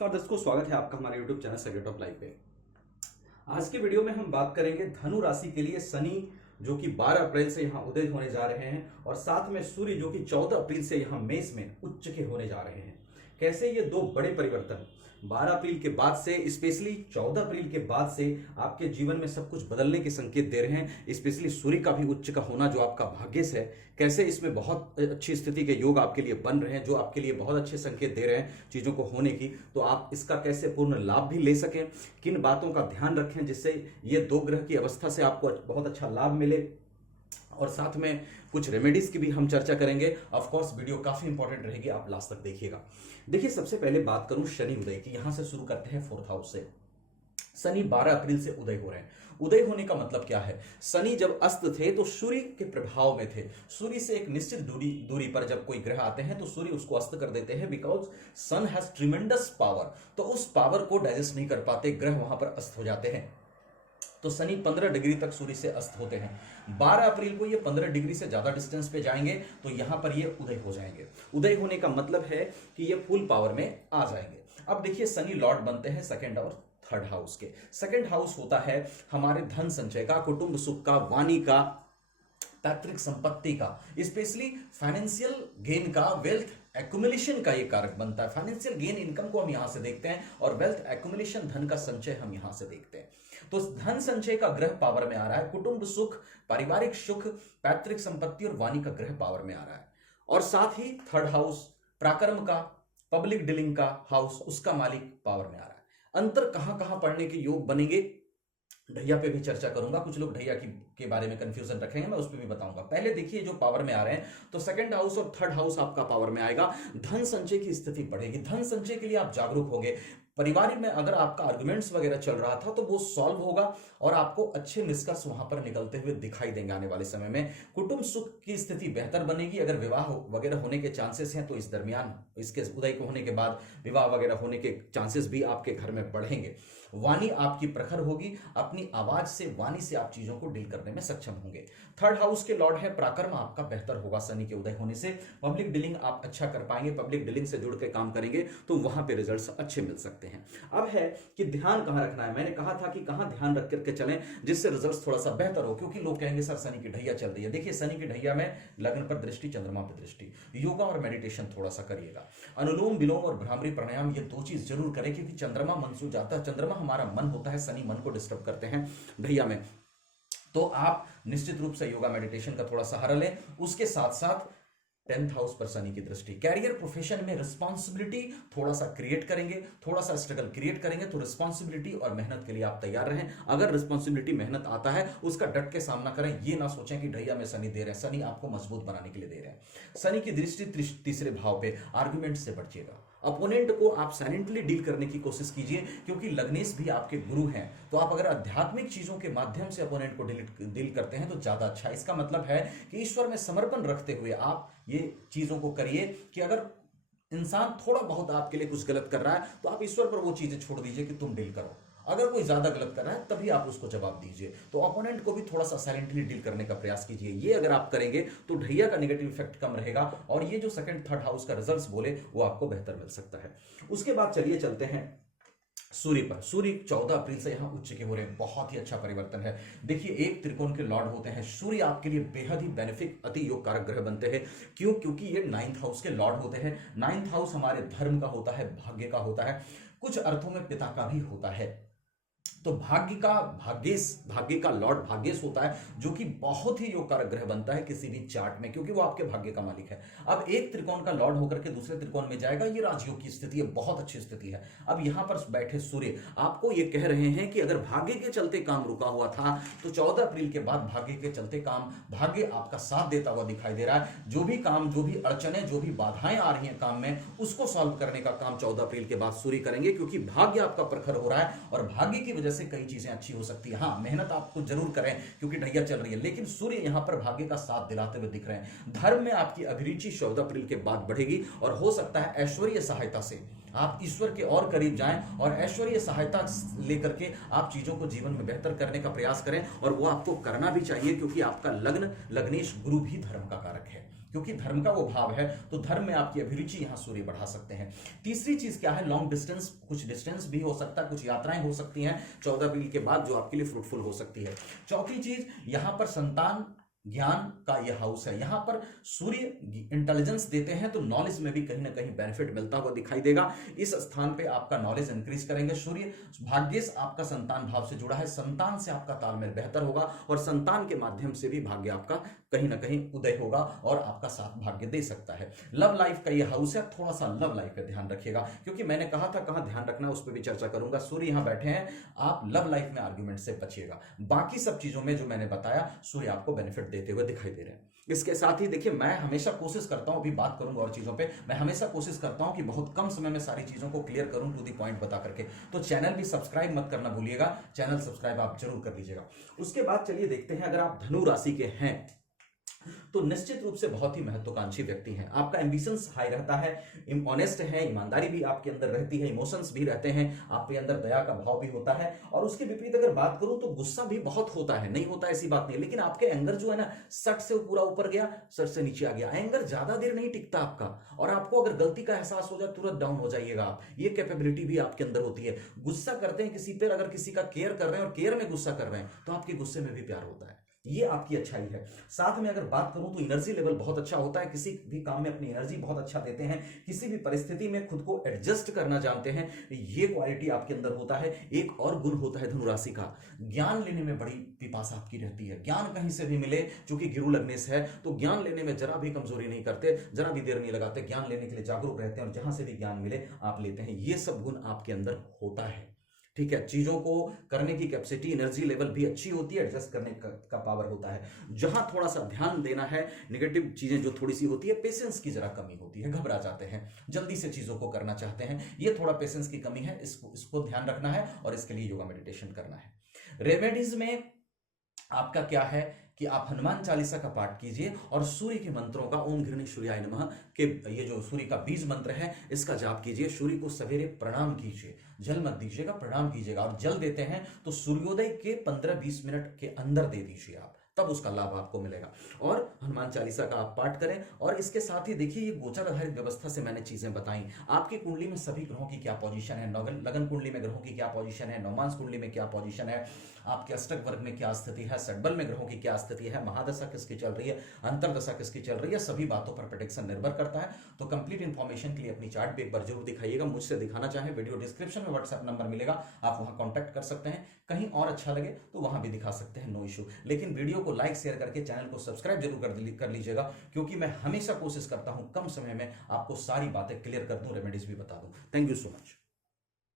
नमस्कार दोस्तों, स्वागत है आपका हमारे YouTube channel secret of life पे। आज की वीडियो में हम बात करेंगे धनु राशि के लिए शनि जो कि 12 अप्रैल से यहाँ उदय होने जा रहे हैं और साथ में सूर्य जो कि 14 अप्रैल से यहाँ मेष में उच्च के होने जा रहे हैं। कैसे ये दो बड़े परिवर्तन 12 अप्रैल के बाद से, स्पेशली 14 अप्रैल के बाद से आपके जीवन में सब कुछ बदलने के संकेत दे रहे हैं। स्पेशली सूर्य का भी उच्च का होना जो आपका भाग्यश है, कैसे इसमें बहुत अच्छी स्थिति के योग आपके लिए बन रहे हैं, जो आपके लिए बहुत अच्छे संकेत दे रहे हैं चीजों को होने की। तो आप इसका कैसे पूर्ण लाभ भी ले सकें, किन बातों का ध्यान रखें जिससे ये दो ग्रह की अवस्था से आपको बहुत अच्छा लाभ मिले, और साथ में कुछ रेमेडीज की भी हम चर्चा करेंगे। ऑफ कोर्स वीडियो काफी इंपॉर्टेंट रहेगी, आप लास्ट तक देखिएगा। देखिए, सबसे पहले बात करूं शनि उदय की, यहां से शुरू करते हैं 4th हाउस से। शनि 12 अप्रैल से उदय हो रहे हैं। उदय होने का मतलब क्या है? शनि जब अस्त थे तो सूर्य के प्रभाव में थे। सूर्य से एक निश्चित दूरी पर जब कोई ग्रह आते हैं तो सूर्य उसको अस्त कर देते हैं, because sun has tremendous power. तो उस पावर को डाइजेस्ट नहीं कर पाते, ग्रह वहां पर अस्त हो जाते हैं। तो शनि 15 डिग्री तक सूर्य से अस्त होते हैं। 12 अप्रैल को ये 15 डिग्री से ज्यादा डिस्टेंस पे जाएंगे तो यहां पर ये उदय हो जाएंगे। उदय होने का मतलब है कि ये फुल पावर में आ जाएंगे। अब देखिए, शनि लॉर्ड बनते हैं 2nd और 3rd हाउस के। 2nd हाउस होता है हमारे धन संचय का, कुटुंब सुख का, वाणी का, पैतृक संपत्ति का, स्पेशली फाइनेंशियल गेन का, वेल्थ एक्युमुलेशन का ये कारक बनता है। फाइनेंशियल गेन इनकम को हम यहां से देखते हैं और वेल्थ एक्युमुलेशन धन का संचय हम यहां से देखते हैं। तो धन संचय का ग्रह पावर में आ रहा है, कुटुंब सुख, पारिवारिक सुख, पैतृक संपत्ति और वाणी का ग्रह पावर में आ रहा है। और साथ ही 3rd हाउस प्राकर्म का, पब्लिक डीलिंग का हाउस, उसका मालिक पावर में आ रहा है। अंतर कहां कहां पढ़ने के योग बनेंगे, ढैया पे भी चर्चा करूंगा। कुछ लोग ढैया के बारे में कंफ्यूजन रखेंगे, मैं उस पर भी बताऊंगा। पहले देखिए, जो पावर में आ रहे हैं तो 2nd हाउस और 3rd हाउस आपका पावर में आएगा। धन संचय की स्थिति बढ़ेगी, धन संचय के लिए आप जागरूक होंगे। परिवार में अगर आपका आर्गुमेंट्स वगैरह चल रहा था तो वो सॉल्व होगा और आपको अच्छे निष्कर्ष वहां पर निकलते हुए दिखाई देंगे आने वाले समय में। कुटुंब सुख की स्थिति बेहतर बनेगी। अगर विवाह वगैरह होने के चांसेस हैं तो इस दरमियान, इसके उदय को होने के बाद विवाह वगैरह होने के चांसेस भी आपके घर में बढ़ेंगे। वाणी आपकी प्रखर होगी, अपनी आवाज से, वाणी से आप चीजों को डील करने में सक्षम होंगे। 3rd हाउस के लॉर्ड है प्राकर्म, आपका बेहतर होगा शनि के उदय होने से। पब्लिक डीलिंग आप अच्छा कर पाएंगे, पब्लिक डीलिंग से जुड़ के काम करेंगे तो वहां पे रिजल्ट्स अच्छे मिल सकते हैं। अब है कि ध्यान कहां रखना है। मैंने कहा था कि कहां ध्यान रख करके चलें जिससे रिजल्ट्स थोड़ा सा बेहतर हो, क्योंकि लोग कहेंगे सर शनि की ढैया चल रही है। देखिए, शनि की ढैया में लग्न पर दृष्टि, चंद्रमा पर दृष्टि, योगा और मेडिटेशन थोड़ा सा करिएगा। अनुलोम विलोम और भ्रामरी प्राणायाम, ये दो चीज जरूर करें, क्योंकि चंद्रमा मन सो जाता है। चंद्रमा हमारा मन होता है, शनि मन को डिस्टर्ब करते हैं ढैया में। तो आप निश्चित रूप से योगा मेडिटेशन का थोड़ा सहारा लें। उसके साथ साथ 10th हाउस पर शनि की दृष्टि, कैरियर प्रोफेशन में रिस्पॉन्सिबिलिटी थोड़ा सा क्रिएट करेंगे, थोड़ा सा स्ट्रगल क्रिएट करेंगे। तो रिस्पॉन्सिबिलिटी और मेहनत के लिए आप तैयार रहें। अगर रिस्पॉन्सिबिलिटी मेहनत आता है उसका डट के सामना करें। ये ना सोचें कि ढैया में शनि दे रहे हैं, शनि आपको मजबूत बनाने के लिए दे रहे हैं। शनि की दृष्टि 3रे भाव पे, आर्गुमेंट से बचिएगा। अपोनेंट को आप साइलेंटली डील करने की कोशिश कीजिए, क्योंकि लग्नेश भी आपके गुरु हैं। तो आप अगर आध्यात्मिक चीजों के माध्यम से अपोनेंट को डील करते हैं तो ज्यादा अच्छा। इसका मतलब है कि ईश्वर में समर्पण रखते हुए आप ये चीजों को करिए कि अगर इंसान थोड़ा बहुत आपके लिए कुछ गलत कर रहा है तो आप ईश्वर पर वो चीजें छोड़ दीजिए कि तुम डील करो। अगर कोई ज्यादा गलत कर रहा है तभी आप उसको जवाब दीजिए। तो अपोनेंट को भी थोड़ा सा साइलेंटली डील करने का प्रयास कीजिए। ये अगर आप करेंगे तो ढैया का नेगेटिव इफेक्ट कम रहेगा और ये जो 2nd 3rd हाउस का रिजल्ट्स बोले वो आपको बेहतर मिल सकता है। उसके बाद चलिए चलते हैं सूर्य पर। सूर्य 14 अप्रैल से यहां उच्च के हो रहे हैं, बहुत ही अच्छा परिवर्तन है। देखिए, एक त्रिकोण के लॉर्ड होते हैं। सूर्य आपके लिए बेहद ही बेनिफिक, अति योग कारक ग्रह बनते हैं। क्यों? क्योंकि ये 9th हाउस के लॉर्ड होते हैं। 9th हाउस हमारे धर्म का होता है, भाग्य का होता है, कुछ अर्थों में पिता का भी होता है। तो भाग्य का लॉर्ड भाग्येश होता है, जो कि बहुत ही योग कारक ग्रह बनता है किसी भी चार्ट में, क्योंकि वो आपके भाग्य का मालिक है। अब एक त्रिकोण का लॉर्ड होकर के दूसरे त्रिकोण में जाएगा, ये राजयोग की स्थिति है, बहुत अच्छी स्थिति है। अब यहां पर बैठे सूर्य आपको ये कह रहे हैं कि अगर भाग्य के चलते काम रुका हुआ था तो 14 अप्रैल के बाद भाग्य के चलते काम, भाग्य आपका साथ देता हुआ दिखाई दे रहा है। जो भी काम, जो भी अड़चने, जो भी बाधाएं आ रही हैं काम में, उसको सॉल्व करने का काम 14 अप्रैल के बाद सूर्य करेंगे, क्योंकि भाग्य आपका प्रखर हो रहा है और भाग्य की वजह से कई चीजें अच्छी हो सकती है। हाँ, मेहनत आपको जरूर करें क्योंकि ढैया चल रही है, लेकिन सूर्य यहां पर भाग्य का साथ दिलाते हुए दिख रहे हैं। धर्म में आपकी अभिरुचि 14 अप्रैल के बाद बढ़ेगी और हो सकता है ऐश्वर्य सहायता से आप ईश्वर के और करीब जाएं और ऐश्वर्य सहायता लेकर के आप चीजों को जीवन में बेहतर करने का प्रयास करें। और वो आपको करना भी चाहिए, क्योंकि आपका लग्नेश गुरु भी धर्म का कारक है। क्योंकि धर्म का वो भाव है, तो धर्म में आपकी अभिरुचि यहां सूर्य बढ़ा सकते हैं। तीसरी चीज क्या है, लॉन्ग डिस्टेंस, कुछ डिस्टेंस भी हो सकता है, कुछ यात्राएं हो सकती हैं 14 अप्रैल के बाद जो आपके लिए फ्रूटफुल हो सकती है। चौथी चीज यहां पर संतान ज्ञान का यह हाउस है, यहां पर सूर्य इंटेलिजेंस देते हैं, तो नॉलेज में भी कहीं ना कहीं बेनिफिट मिलता हुआ दिखाई देगा। इस स्थान पे आपका नॉलेज इंक्रीज करेंगे सूर्य। भाग्येश आपका संतान भाव से जुड़ा है, संतान से आपका तालमेल बेहतर होगा और संतान के माध्यम से भी भाग्य आपका कहीं ना कहीं उदय होगा और आपका साथ भाग्य दे सकता है। लव लाइफ का यह हाउस है, थोड़ा सा लव लाइफ पे ध्यान रखिएगा, क्योंकि मैंने कहा था कहां ध्यान रखना उस पर भी चर्चा करूंगा। सूर्य यहां बैठे हैं, आप लव लाइफ में आर्ग्यूमेंट से बचिएगा। बाकी सब चीजों में जो मैंने बताया सूर्य आपको बेनिफिट देते हुए दिखाई दे रहे हैं। इसके साथ ही देखिए, मैं हमेशा कोशिश करता हूं, अभी बात करूंगा और चीजों पे, मैं हमेशा कोशिश करता हूं कि बहुत कम समय में सारी चीजों को क्लियर करूं, टू दी पॉइंट बता करके। तो चैनल भी सब्सक्राइब मत करना भूलिएगा, चैनल सब्सक्राइब आप जरूर कर लीजिएगा। उसके बाद चलिए देखते हैं, अगर आप धनु राशि के हैं तो निश्चित रूप से बहुत ही महत्वाकांक्षी व्यक्ति हैं। आपका एम्बिशंस हाई रहता है, ऑनेस्ट है, ईमानदारी भी आपके अंदर रहती है, इमोशंस भी रहते हैं, आपके अंदर दया का भाव भी होता है। और उसके विपरीत अगर बात करूं तो गुस्सा भी बहुत होता है, नहीं होता ऐसी बात नहीं, लेकिन आपके एंगर जो है ना, सट से पूरा ऊपर गया, सट से नीचे आ गया। एंगर ज्यादा देर नहीं टिकता आपका, और आपको अगर गलती का एहसास हो जाए तुरंत डाउन हो जाइएगा आप, ये कैपेबिलिटी भी आपके अंदर होती है। गुस्सा करते हैं किसी पर, अगर किसी का केयर कर रहे हैं और केयर में गुस्सा कर रहे हैं तो आपके गुस्से में भी प्यार होता है, ये आपकी अच्छाई है। साथ में अगर बात करूं तो एनर्जी लेवल बहुत अच्छा होता है, किसी भी काम में अपनी एनर्जी बहुत अच्छा देते हैं, किसी भी परिस्थिति में खुद को एडजस्ट करना जानते हैं, ये क्वालिटी आपके अंदर होता है। एक और गुण होता है धनुराशि का, ज्ञान लेने में बड़ी पिपासा आपकी रहती है। ज्ञान कहीं से भी मिले, चूंकि गिरु लग्नेश है तो ज्ञान लेने में जरा भी कमजोरी नहीं करते, जरा भी देर नहीं लगाते, ज्ञान लेने के लिए जागरूक रहते हैं और जहां से भी ज्ञान मिले आप लेते हैं। ये सब गुण आपके अंदर होता है, ठीक है। चीजों को करने की कैपेसिटी, एनर्जी लेवल भी अच्छी होती है, एडजस्ट करने का पावर होता है। जहां थोड़ा सा ध्यान देना है, नेगेटिव चीजें जो थोड़ी सी होती है, पेशेंस की जरा कमी होती है, घबरा जाते हैं, जल्दी से चीजों को करना चाहते हैं, ये थोड़ा पेशेंस की कमी है, इसको ध्यान रखना है और इसके लिए योगा मेडिटेशन करना है। रेमेडीज में आपका क्या है कि आप हनुमान चालीसा का पाठ कीजिए और सूर्य के मंत्रों का, ओम घृणी सूर्याय नमः के ये जो सूर्य का बीज मंत्र है इसका जाप कीजिए। सूर्य को सवेरे प्रणाम कीजिए, जल मत दीजिएगा, प्रणाम कीजिएगा। और जल देते हैं तो सूर्योदय के 15-20 मिनट के अंदर दे दीजिए आप, तब उसका लाभ आपको मिलेगा। और हनुमान चालीसा का आप पाठ करें। और इसके साथ ही देखिए, ये गोचर आधारित व्यवस्था से मैंने चीजें बताई। आपकी कुंडली में सभी ग्रहों की क्या पोजीशन है, लगन कुंडली में ग्रहों की क्या पोजीशन है, नवमांश कुंडली में क्या पोजीशन है, आपके अष्टक वर्ग में क्या स्थिति है, षटबल में ग्रहों की क्या स्थिति है, महादशा किसकी चल रही है, अंतरदशा किसकी चल रही है, सभी बातों पर प्रेडिक्शन निर्भर करता है। तो कंप्लीट इंफॉर्मेशन के लिए अपनी चार्ट भी एक बार जरूर दिखाइएगा। मुझसे दिखाना चाहे, वीडियो डिस्क्रिप्शन में व्हाट्सएप नंबर मिलेगा, आप वहां कॉन्टैक्ट कर सकते हैं। कहीं और अच्छा लगे तो वहां भी दिखा सकते हैं, नो इशू। लेकिन वीडियो को लाइक शेयर करके चैनल को सब्सक्राइब जरूर कर लीजिएगा, क्योंकि मैं हमेशा कोशिश करता हूं कम समय में आपको सारी बातें क्लियर कर दूं, रेमेडीज भी बता दूं। Thank you so much.